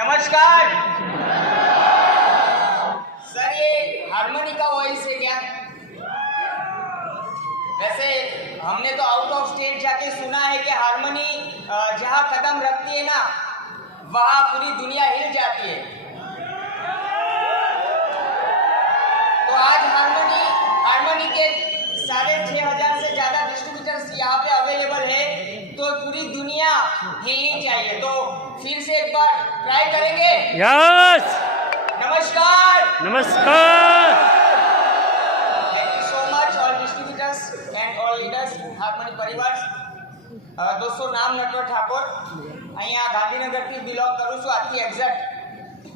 नमस्कार। सर, ये हारमोनी का वॉइस है क्या? वैसे, हमने तो आउट ऑफ़ स्टेट जाके सुना है कि हारमोनी जहाँ कदम रखती है ना, वहाँ पूरी दुनिया हिल जाती है। दुनिया हिलनी चाहिए तो फिर से एक बार ट्राई करेंगे यस नमस्कार નમસ્કાર thank you so much all distributors and all leaders harmony પરિવાર અ, દોસ્તો નામ નટવર ઠાકોર અહીંયા ગાંધીનગરથી બિલોંગ કરું છું આજથી એક્ઝેક્ટ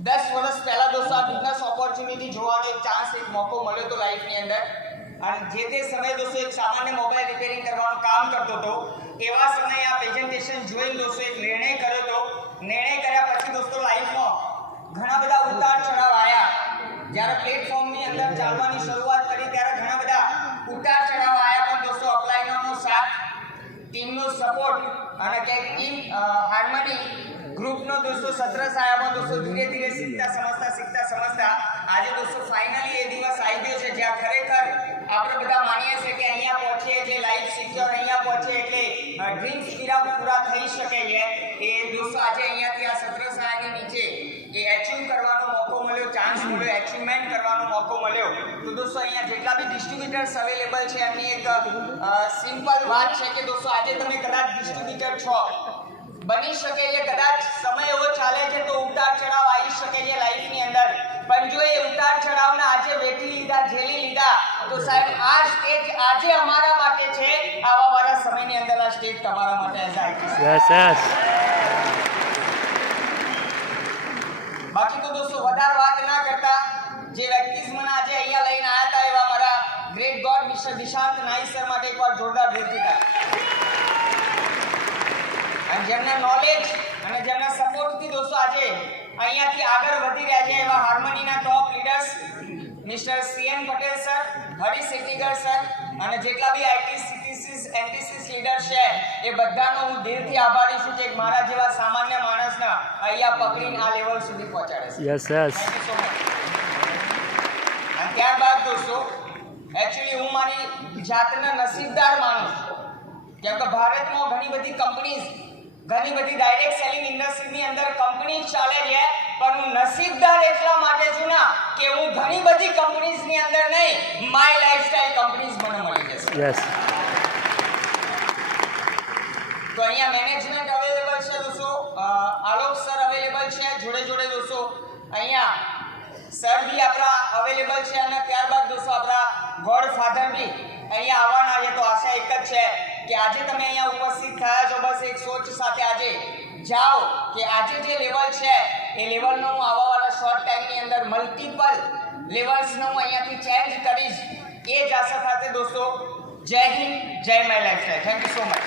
દસ વર્ષ પહેલાં દોસ્તો આ બિઝનેસ ઓપોર્ચ્યુનિટી જોવાનો એક ચાન્સ એક મોકો મળ્યો હતો લાઈફની અંદર અને જે તે સમયે દોસ્તો એક સામાન્ય મોબાઈલ રિપેરિંગ કરવાનું કામ કરતો હતો, એવા સમયે આ પ્રેઝન્ટેશન જોઈને દોસ્તો એક નિર્ણય કર્યો હતો. નિર્ણય કર્યા પછી દોસ્તો લાઈફમાં ઘણા બધા ઉતાર ચઢાવ આવ્યા જ્યારે પ્લેટફોર્મની અંદર ચાલવાની શરૂઆત કરી, ત્યારે ઘણા બધા ઉતાર ચઢાવ આવ્યા પણ દોસ્તો અપલાઈનરનો સાથ ટીમનો સપોર્ટ અને કે ટીમ હાર્મની ગ્રુપનો દોસ્તો આવ્યા પણ દોસ્તો ધીરે ધીરે શીખતા, સમજતા, શીખતા સમજતા આજે દોસ્તો ફાઇનલી એ દિવસ આવી ગયો છે જ્યાં ખરેખર આપણે બધા માનીએ છીએ કે અહીંયા પહોંચીએ જે લાઈફ સિક્યોર અહીંયા પહોંચીએ એટલે ડ્રીમ્સ પૂરા પૂરા થઈ શકે છે. એ દોસ્તો આજે અહીંયાથી આ સત્રસ આવ્યાની નીચે એ એચીવ કરવાનો મોકો મળ્યો ચાન્સ મળ્યો એચિવમેન્ટ કરવાનો મોકો મળ્યો. તો દોસ્તો અહીંયા જેટલા બી ડિસ્ટ્રીબ્યુટર્સ અવેલેબલ છે, એમની એક સિમ્પલ વાત છે કે દોસ્તો આજે તમે કદાચ ડિસ્ટ્રીબ્યુટર છો. બની શકે છે, કદાચ સમય એવો ચાલે છે તો ઉતાર ચઢાવ આવી શકે છે લાઈફની અંદર. પણ જો એ ઉતાર ચઢાવને આજે વેઠી લીધા, ઝેલી લીધા, તો સાહેબ આ સ્ટેજ આજે અમારા માટે છે, આવા સમયની અંદર આ સ્ટેજ તમારા માટે યસ યસ બાકી તો દોસ્તો વધારે વાત ના કરતા જે વ્યક્તિસ મને આજે અહીંયા લઈને આવ્યા હતા એવા મારા ગ્રેટ ગોડ મિસ્ટર દિશાંત નાઈ સર માટે એકવાર જોરદાર થાય. અને જેમના નોલેજ અને જેમના સપોર્ટથી દોસ્તો આજે અહીંયાથી આગળ વધી રહ્યા છે એવા હાર્મનીના top leaders mister CN Patel sir Hari સેટીગર sir અને જેટલા બી આઈટી એનટીસીસ લીડર છે એ બધાનો હું દિલથી આભારી છું કે મારા જેવા સામાન્ય માણસના અહીંયા પકડીને આ લેવલ સુધી પહોંચાડે છે. યસ યસ અને ત્યારબાદ દોસ્તો એકચ્યુઅલી હું મારી જાતના નસીબદાર માનું છું. કેમ કે ભારતમાં ઘણી બધી કંપનીઝ ઘણી બધી ડાયરેક્ટ સેલિંગ ઇન્ડસ્ટ્રીની અંદર કંપની ચાલે છે પણ હું નસીબદાર એટલા માટે છું ના કે હું ઘણી બધી કંપનીઝની અંદર નહીં માય લાઈફસ્ટાઈલ કંપનીઝ મને મળી જશે. યસ તો અહીંયા મેનેજમેન્ટ અવેલેબલ છે દોસ્તો. અ, આલોક સર અવેલેબલ છે જોડે જોડે દોસ્તો. અહીંયા સર બી આપણા અવેલેબલ છે અને ત્યારબાદ દોસ્તો આપણા ગોડ ફાધર બી અહીંયા આવવાના છે. તો આશા એક જ છે કે આજે તમે અહીંયા ઉપસ્થિત થયા છો. બસ એક સોચ સાથે આજે જાઓ કે આજે જે લેવલ છે એ લેવલનો હું આવવાવાળા શોર્ટ ટાઈમની અંદર મલ્ટિપલ લેવલ્સનો હું અહીંયાથી ચેન્જ કરીશ. એ જ આશા સાથે દોસ્તો. જય હિન્દ જય my life thank you so much